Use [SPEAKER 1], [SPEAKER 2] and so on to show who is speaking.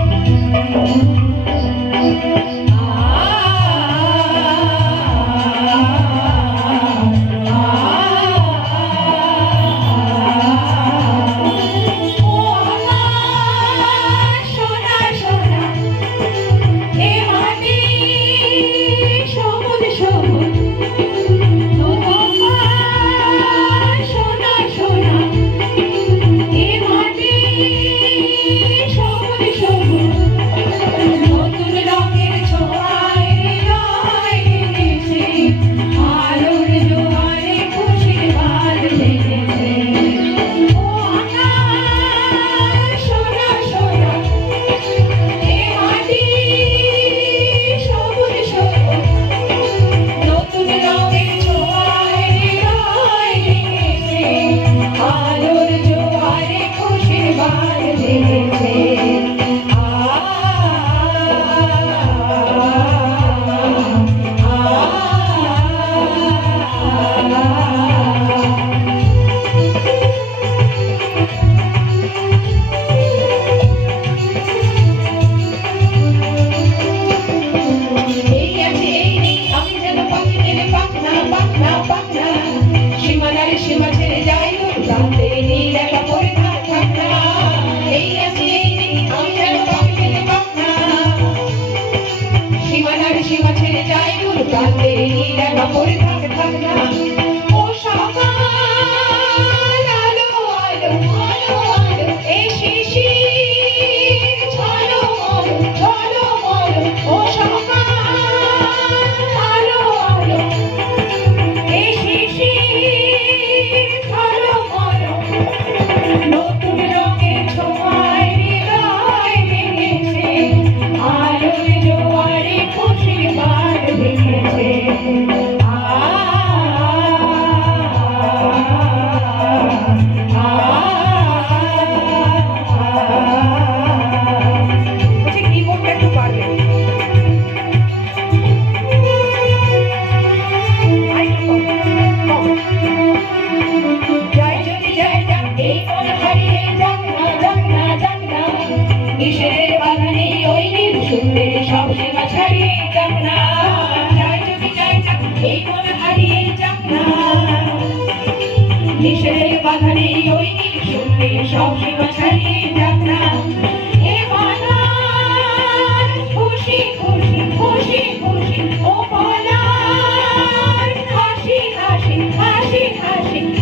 [SPEAKER 1] Thank you. Amor Hare Hare